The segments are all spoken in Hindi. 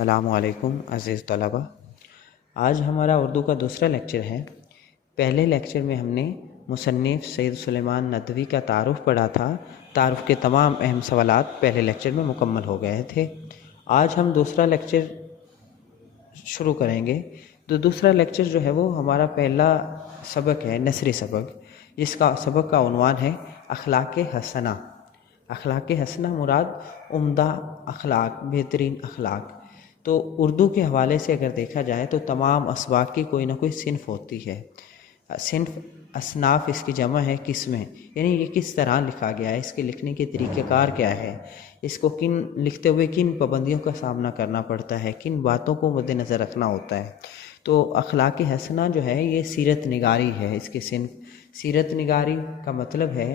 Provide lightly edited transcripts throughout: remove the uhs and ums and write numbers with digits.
अस्सलामुअलैकुम अज़ीज़ तलबा। आज हमारा उर्दू का दूसरा लेक्चर है। पहले लेक्चर में हमने मुसन्निफ़ सैयद सुलेमान नदवी का तारुफ़ पढ़ा था। तारुफ़ के तमाम अहम सवालात पहले लेक्चर में मुकम्मल हो गए थे। आज हम दूसरा लेक्चर शुरू करेंगे। तो दूसरा लेक्चर जो है वो हमारा पहला सबक है, नसरी सबक। इसका सबक का उन्वान है अखलाक़ हसना। अखलाक़ हसना मुराद उम्दा अखलाक, बेहतरीन अखलाक। तो उर्दू के हवाले से अगर देखा जाए तो तमाम असबाक की कोई ना कोई सिनफ होती है। सिनफ असनाफ इसकी जमा है किस्में, यानी ये किस तरह लिखा गया है, इसके लिखने के तरीक़ेकार क्या है, इसको किन लिखते हुए किन पाबंदियों का सामना करना पड़ता है, किन बातों को मद्देनज़र रखना होता है। तो अखलाक़ हसना जो है ये सीरत निगारी है। इसके सिनफ सीरत निगारी का मतलब है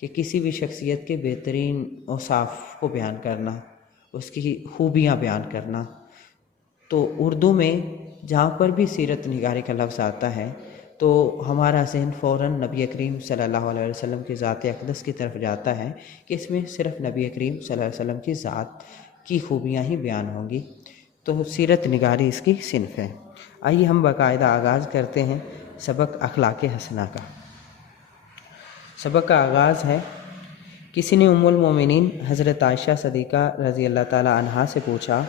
कि किसी भी शख्सियत के बेहतरीन औसाफ को बयान करना, उसकी खूबियाँ बयान करना। तो उर्दू में जहाँ पर भी सीरत निगारी का लफ्ज़ आता है तो हमारा ज़हन फ़ौरन नबी करीम सल्लल्लाहु अलैहि वसल्लम की ज़ात अक़दस की तरफ जाता है कि इसमें सिर्फ़ नबी करीम सल्लल्लाहु अलैहि वसल्लम की ज़ात की खूबियाँ ही बयान होंगी। तो सीरत निगारी इसकी सिनफ है। आइए हम बाकायदा आगाज़ करते हैं सबक अखलाक़ हसना का। सबक का आगाज़ है, किसी ने उम्मुल मोमिनीन हज़रत आयशा सदीक़ा रज़ी अल्लाह ताला अन्हा से पूछा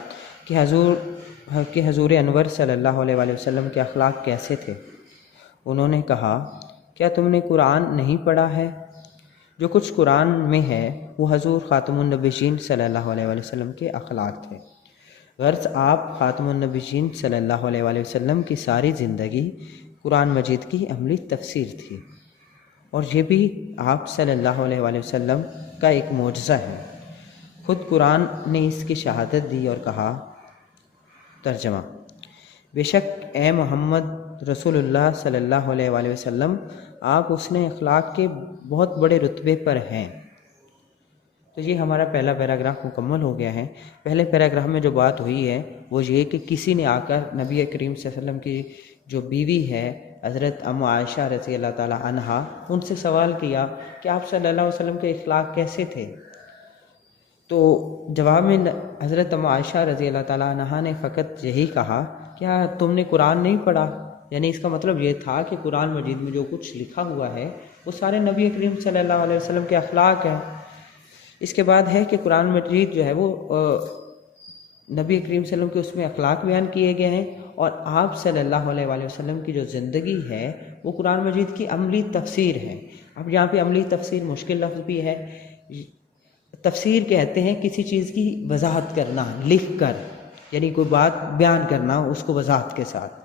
कि हज़ूर अनवर सल्लल्लाहु अलैहि वसल्लम के अखलाक कैसे थे। उन्होंने कहा, क्या तुमने कुरान नहीं पढ़ा है? जो कुछ कुरान में है वो हज़ूर ख़ातमुन नबीयीन सल्लल्लाहु अलैहि वसल्लम के अखलाक थे। गर्ज़ आप ख़ातमुन नबीयीन सल्लल्लाहु अलैहि वसल्लम की सारी ज़िंदगी कुरान मजीद की अमली तफसीर थी, और ये भी आप सल्लल्लाहु अलैहि वसल्लम का एक मोजज़ा है। ख़ुद कुरान ने इसकी शहादत दी और कहा, तर्जमा, बेशक ए मोहम्मद रसूलुल्लाह सल्लल्लाहु अलैहि वसल्लम, आप उसने अखलाक के बहुत बड़े रुतबे पर हैं। तो ये हमारा पहला पैराग्राफ मुकम्मल हो गया है। पहले पैराग्राफ में जो बात हुई है वो ये कि किसी ने आकर नबी करीम सल्लल्लाहु अलैहि वसल्लम की जो बीवी है हज़रत अम्मु आयशा रज़ी अल्लाह ताला अन्हा, उनसे सवाल किया कि आप सल्लल्लाहु अलैहि वसल्लम के अखलाक कैसे थे। तो जवाब में हज़रत अम्मु आयशा रज़ी अल्लाह ताला अन्हा ने फ़कत यही कहा, क्या तुमने कुरान नहीं पढ़ा? यानी इसका मतलब ये था कि कुरान मजीद में जो कुछ लिखा हुआ है वो सारे नबी करीम सल्लल्लाहु अलैहि वसल्लम के अखलाक हैं। इसके बाद है कि कुरान मजीद जो है वो नबी करीम सल्लल्लाहु अलैहि वसल्लम के उसमें अखलाक बयान किए गए हैं, और आप सल्लल्लाहु अलैहि वसल्लम की जो ज़िंदगी है वो कुरान मजीद की अमली तफसीर है। अब यहाँ पे अमली तफसीर मुश्किल लफ्ज़ भी है। तफसीर कहते हैं किसी चीज़ की वजाहत करना लिख कर, यानी कोई बात बयान करना उसको वजाहत के साथ।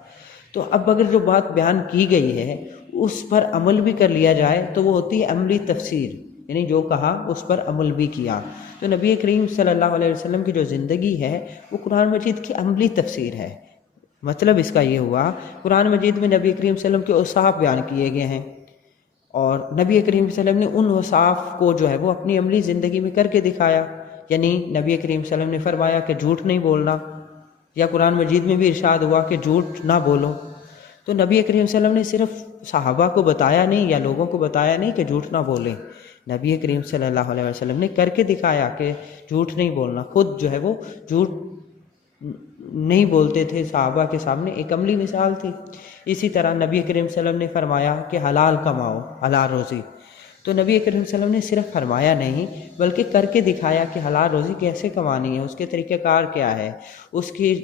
तो अब अगर जो बात बयान की गई है उस पर अमल भी कर लिया जाए तो वो होती है अमली तफसीर, यानी जो कहा उस पर अमल भी किया। तो नबी करीम सल्लल्लाहु अलैहि वसल्लम की जो ज़िंदगी है वो कुरान मजीद की अमली तफसीर है। मतलब इसका ये हुआ, कुरान मजीद में नबी करीम सल्लल्लाहु अलैहि वसल्लम के औसाफ बयान किए गए हैं, और नबी करीम सल्लल्लाहु अलैहि वसल्लम ने उन औसाफ को जो है वो अपनी अमली ज़िंदगी में करके दिखाया। यानी नबी करीम सल्लल्लाहु अलैहि वसल्लम ने फरमाया कि झूठ नहीं बोलना, या कुरान मजीद में भी इरशाद हुआ कि झूठ ना बोलो। तो नबी करीम सल्लल्लाहु अलैहि वसल्लम ने सिर्फ सहाबा को बताया नहीं या लोगों को बताया नहीं कि झूठ ना बोलें, नबी करीम सल्लल्लाहु अलैहि वसल्लम ने करके दिखाया कि झूठ नहीं बोलना। खुद जो है वो झूठ नहीं बोलते थे, सहाबा के सामने एक अमली मिसाल थी। इसी तरह नबी करीम सल्लल्लाहु अलैहि वसल्लम ने फरमाया कि हलाल कमाओ, हलाल रोज़ी। तो नबी करीम सल्लल्लाहु अलैहि वसल्लम ने सिर्फ फरमाया नहीं बल्कि करके दिखाया कि हलाल रोज़ी कैसे कमानी है, उसके तरीक़ेकार क्या है, उसके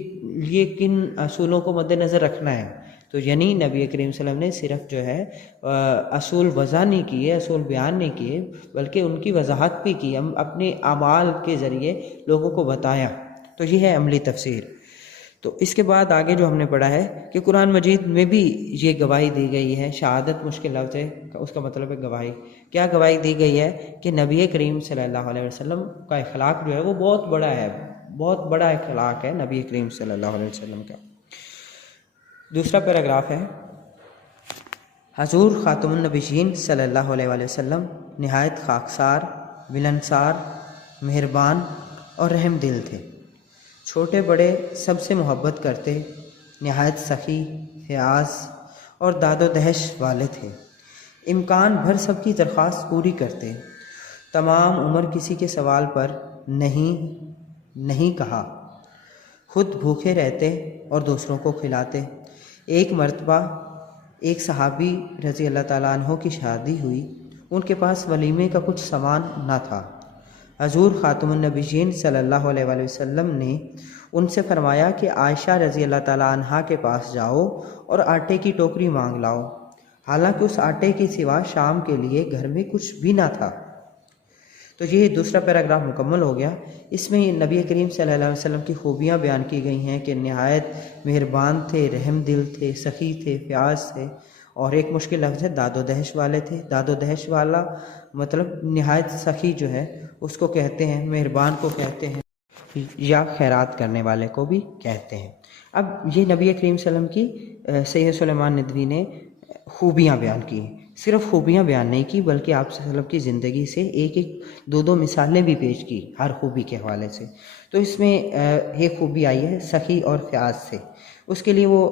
लिए किन असूलों को मद्देनज़र रखना है। तो यानी नबी करीम सल्लल्लाहु अलैहि वसल्लम ने सिर्फ जो है असूल वज़ा नहीं किए, असूल बयान नहीं किए, बल्कि उनकी वजाहत भी की, हम अपने अमाल के ज़रिए लोगों को बताया। तो ये है अमली तफसीर। तो इसके बाद आगे जो हमने पढ़ा है कि कुरान मजीद में भी ये गवाही दी गई है। शहादत मुश्किल लफ्ज़ है, उसका मतलब है गवाही। क्या गवाही दी गई है कि नबी करीम सल्लल्लाहु अलैहि वसल्लम का अखलाक जो है वो बहुत बड़ा है, बहुत बड़ा अखलाक है नबी करीम सल्लल्लाहु अलैहि वसल्लम का। दूसरा पैराग्राफ है, हज़ूर ख़ातमुन नबीयीन सल्लल्लाहु अलैहि वसल्लम निहायत खाकसार, मिलनसार, मेहरबान और रहम दिल थे। छोटे बड़े सबसे मोहब्बत करते, निहायत सखी, फ़याज़ और दादो दहश वाले थे। इम्कान भर सबकी दरख्वास्त पूरी करते। तमाम उम्र किसी के सवाल पर नहीं नहीं कहा। खुद भूखे रहते और दूसरों को खिलाते। एक मर्तबा एक सहाबी रज़ी अल्लाह ताला अन्हो की शादी हुई। उनके पास वलीमे का कुछ सामान न था। हजूर ख़ातमुन नबीयीन सल्लल्लाहु अलैहि वसल्लम ने उनसे फरमाया कि आयशा रज़ी अल्लाह ताला अन्हा के पास जाओ और आटे की टोकरी मांग लाओ। हालांकि उस आटे के सिवा शाम के लिए घर में कुछ भी ना था। तो ये दूसरा पैराग्राफ मुकम्मल हो गया। इसमें नबी करीम सल्लल्लाहु अलैहि वसल्लम की खूबियाँ बयान की गई हैं कि नहायत मेहरबान थे, रहम दिल थे, सखी थे, प्यास थे, और एक मुश्किल लफ्ज़ है दादो दहश वाले थे। दादो दहश वाला मतलब नहायत सखी जो है उसको कहते हैं, मेहरबान को कहते हैं, या खैरात करने वाले को भी कहते हैं। अब ये नबी करीम सल्लल्लाहु अलैहि वसल्लम की सैयद सुलेमान नदवी ने खूबियाँ बयान की। सिर्फ खूबियाँ बयान नहीं की बल्कि आप सल्लल्लाहु अलैहि वसल्लम की ज़िंदगी से एक एक दो दो मिसालें भी पेश की हर खूबी के हवाले से। तो इसमें एक खूबी आई है सखी और फ़याज़ से। उसके लिए वो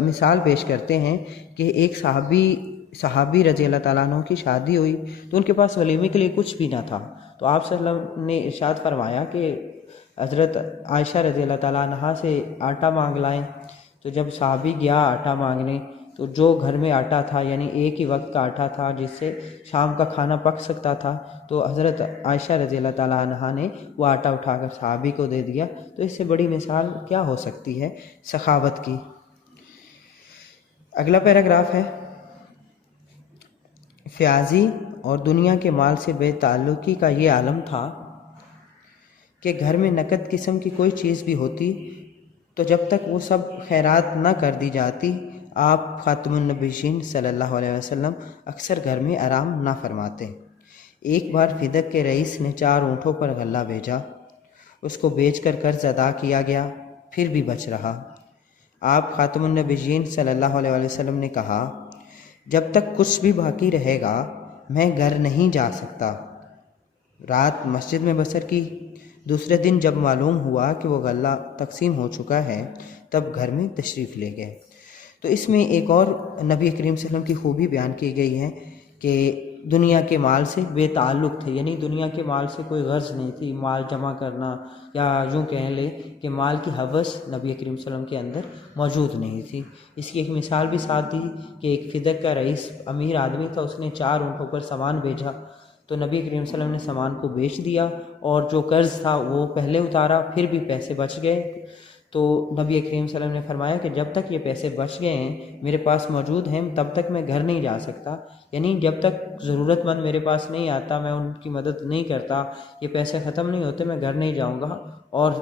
मिसाल पेश करते हैं कि एक सहाबी रज़ी अल्लाह ताला अन्हु की शादी हुई तो उनके पास वलीमे के लिए कुछ भी ना था। तो आप सल्लल्लाहु अलैहि वसल्लम ने इरशाद फरमाया कि हज़रत आयशा रज़ी अल्लाह ताला अन्हा से आटा मांग लाएं। तो जब सहाबी गया आटा मांगने, तो जो घर में आटा था यानी एक ही वक्त का आटा था जिससे शाम का खाना पक सकता था, तो हज़रत आयशा रज़ी अल्लाह ताला अन्हा ने वो आटा उठाकर सहाबी को दे दिया। तो इससे बड़ी मिसाल क्या हो सकती है सखावत की। अगला पैराग्राफ है फ़याज़ी और दुनिया के माल से बेताल्लुकी का ये आलम था कि घर में नकद किस्म की कोई चीज़ भी होती तो जब तक वो सब खैरात न कर दी जाती, आप ख़ातमुन नबीयीन सल्लल्लाहु अलैहि वसल्लम अक्सर घर में आराम ना फरमाते। एक बार फिदक के रईस ने 4 ऊँटों पर गल्ला भेजा। उसको बेचकर कर्ज अदा किया गया, फिर भी बच रहा। आप ख़ातमुन नबीयीन सल्लल्लाहु अलैहि वसल्लम ने कहा, जब तक कुछ भी बाकी रहेगा मैं घर नहीं जा सकता। रात मस्जिद में बसर की। दूसरे दिन जब मालूम हुआ कि वो गल्ला तकसीम हो चुका है तब घर में तशरीफ़ ले गए। तो इसमें एक और नबी करीम सल्लल्लाहु अलैहि वसल्लम की खूबी बयान की गई है कि दुनिया के माल से बेताल्लुक़ थे, यानी दुनिया के माल से कोई गर्ज नहीं थी, माल जमा करना, या यूँ कह ले कि माल की हवस नबी करीम सल्लल्लाहु अलैहि वसल्लम के अंदर मौजूद नहीं थी। इसकी एक मिसाल भी साथ दी कि एक फिदक का रईस अमीर आदमी था, उसने 4 ऊँटों पर सामान भेजा। तो नबी करीम सल्लल्लाहु अलैहि वसल्लम ने सामान को बेच दिया और जो कर्ज़ था वो पहले उतारा, फिर भी पैसे बच गए। तो नबी करीम सल्लल्लाहु अलैहि वसल्लम ने फरमाया कि जब तक ये पैसे बच गए हैं, मेरे पास मौजूद हैं, तब तक मैं घर नहीं जा सकता। यानी जब तक ज़रूरतमंद मेरे पास नहीं आता, मैं उनकी मदद नहीं करता, ये पैसे ख़त्म नहीं होते, मैं घर नहीं जाऊंगा। और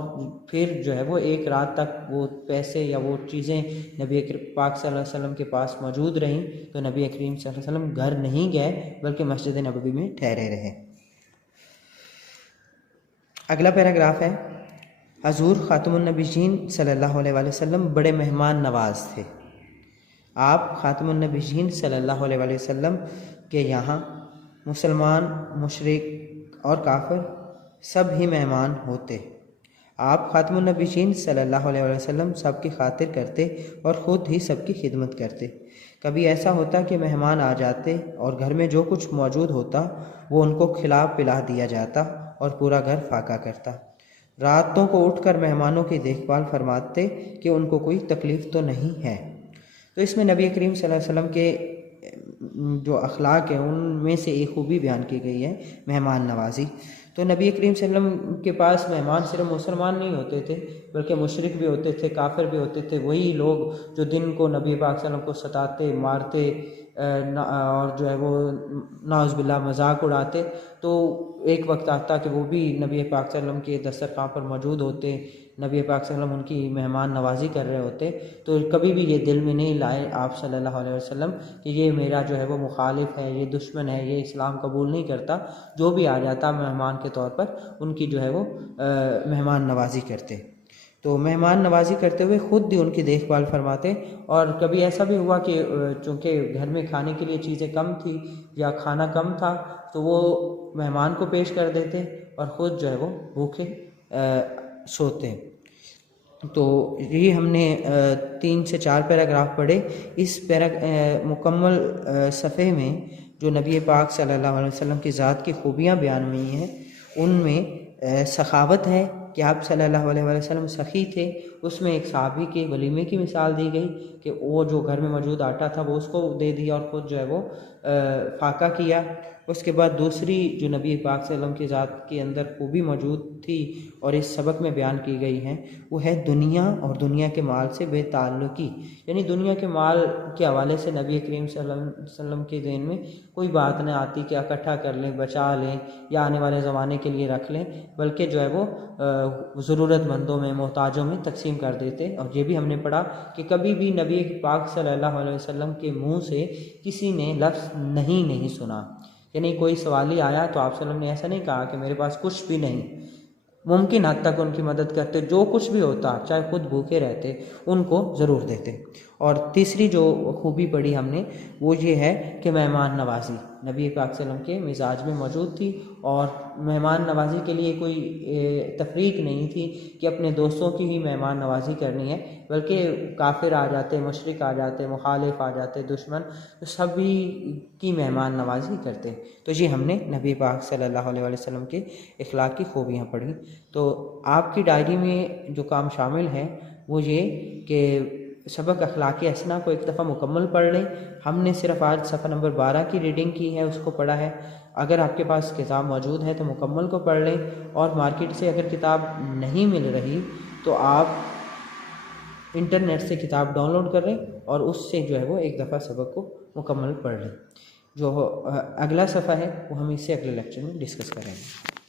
फिर जो है वो एक रात तक वो पैसे या वो चीज़ें नबी पाक सल्लल्लाहु अलैहि वसल्लम के पास मौजूद रहीं। तो नबी करीम सल्लल्लाहु अलैहि वसल्लम घर नहीं गए बल्कि मस्जिद नबवी में ठहरे रहे। अगला पैराग्राफ है हजूर ख़ातमुन नबीयीन सल्लल्लाहु अलैहि वसल्लम बड़े मेहमान नवाज थे। आप ख़ातमुन नबीयीन सल्लल्लाहु अलैहि वसल्लम के यहाँ मुसलमान, मुशरिक और काफिर सब ही मेहमान होते। आप ख़ातमुन नबीयीन सल्लल्लाहु अलैहि वसल्लम सबकी खातिर करते और ख़ुद ही सबकी खिदमत करते। कभी ऐसा होता कि मेहमान आ जाते और घर में जो कुछ मौजूद होता वो उनको खिला पिला दिया जाता और पूरा घर फाका करता। रातों को उठकर मेहमानों की देखभाल फरमाते कि उनको कोई तकलीफ़ तो नहीं है। तो इसमें नबी करीम सल्लल्लाहु अलैहि वसल्लम के जो अखलाक हैं उनमें से एक खूबी बयान की गई है मेहमान नवाजी। तो नबी करीम सल्लल्लाहु अलैहि वसल्लम के पास मेहमान सिर्फ मुसलमान नहीं होते थे बल्कि मुशरिक भी होते थे, काफिर भी होते थे। वही लोग जो दिन को नबी पाक सल्लल्लाहु अलैहि वसल्लम को सताते, मारते और जो है वो नाउज़ुबिल्लाह मजाक उड़ाते। तो एक वक्त आता कि वो भी नबी पाक सल्लल्लाहु अलैहि वसल्लम के दस्तरखान पर मौजूद होते, नबी पाक सल्लल्लाहु अलैहि वसल्लम उनकी मेहमान नवाजी कर रहे होते। तो कभी भी ये दिल में नहीं लाए आप सल्लल्लाहु अलैहि वसल्लम कि ये मेरा जो है वो मुखालिफ है, ये दुश्मन है, ये इस्लाम कबूल नहीं करता। जो भी आ जाता मेहमान के तौर पर उनकी जो है वो मेहमान नवाजी करते। तो मेहमान नवाजी करते हुए ख़ुद भी उनकी देखभाल फरमाते। और कभी ऐसा भी हुआ कि चूँकि घर में खाने के लिए चीज़ें कम थी या खाना कम था तो वो मेहमान को पेश कर देते और ख़ुद जो है वो भूखे सोते। तो ये हमने 3 से 4 पैराग्राफ पढ़े। इस मुकम्मल सफ़े में जो नबी पाक सल्लल्लाहु अलैहि वसल्लम की ज़ात की खूबियाँ बयान हुई हैं उनमें सखावत है, कि आप सल्लल्लाहु अलैहि वसल्लम सखी थे, उसमें एक सहाबी के वलीमे की मिसाल दी गई कि वो जो घर में मौजूद आटा था वो उसको दे दिया और ख़ुद जो है वो फाका किया। उसके बाद दूसरी जो नबी पाक सल्लल्लाहु अलैहि वसल्लम की ज़ात के अंदर खूबी मौजूद थी और इस सबक में बयान की गई हैं, वो है दुनिया और दुनिया के माल से बेताल्लुकी। यानी दुनिया के माल के हवाले से नबी करीम सल्लल्लाहु अलैहि वसल्लम के ज़हन में कोई बात नहीं आती कि इकट्ठा कर लें, बचा लें या आने वाले ज़माने के लिए रख लें, बल्कि जो है वो ज़रूरतमंदों में, मोहताजों में तकसीम कर देते। और ये भी हमने पढ़ा कि कभी भी नबी पाक सल्लल्लाहु अलैहि वसल्लम के मुँह से किसी ने लफ्ज़ नहीं सुना। यानी कोई सवाली आया तो आप सल्लल्लाहु अलैहि वसल्लम ने ऐसा नहीं कहा कि मेरे पास कुछ भी नहीं, मुमकिन हद तक उनकी मदद करते, जो कुछ भी होता, चाहे खुद भूखे रहते, उनको ज़रूर देते। और तीसरी जो खूबी पढ़ी हमने वो ये है कि मेहमान नवाज़ी नबी पाक सल्लल्लाहु अलैहि वसल्लम के मिजाज में मौजूद थी। और मेहमान नवाज़ी के लिए कोई तफरीक नहीं थी कि अपने दोस्तों की ही मेहमान नवाज़ी करनी है, बल्कि काफिर आ जाते, मुशरिक आ जाते, मुखालिफ आ जाते, दुश्मन, तो सभी की मेहमान नवाज़ी करते। तो ये हमने नबी पाक सल्लल्लाहु अलैहि वसल्लम के इखलाक की खूबियाँ पढ़ी। तो आपकी डायरी में जो काम शामिल है वो ये कि सबक अखलाक़ी हसना को एक दफ़ा मुकम्मल पढ़ लें। हमने सिर्फ आज सफ़ा नंबर 12 की रीडिंग की है, उसको पढ़ा है। अगर आपके पास किताब मौजूद है तो मुकम्मल को पढ़ लें। और मार्केट से अगर किताब नहीं मिल रही तो आप इंटरनेट से किताब डाउनलोड कर लें और उससे जो है वो एक दफ़ा सबक को मुकम्मल पढ़ लें। जो अगला सफ़ा है वो हम इससे अगले लेक्चर में डिस्कस करेंगे।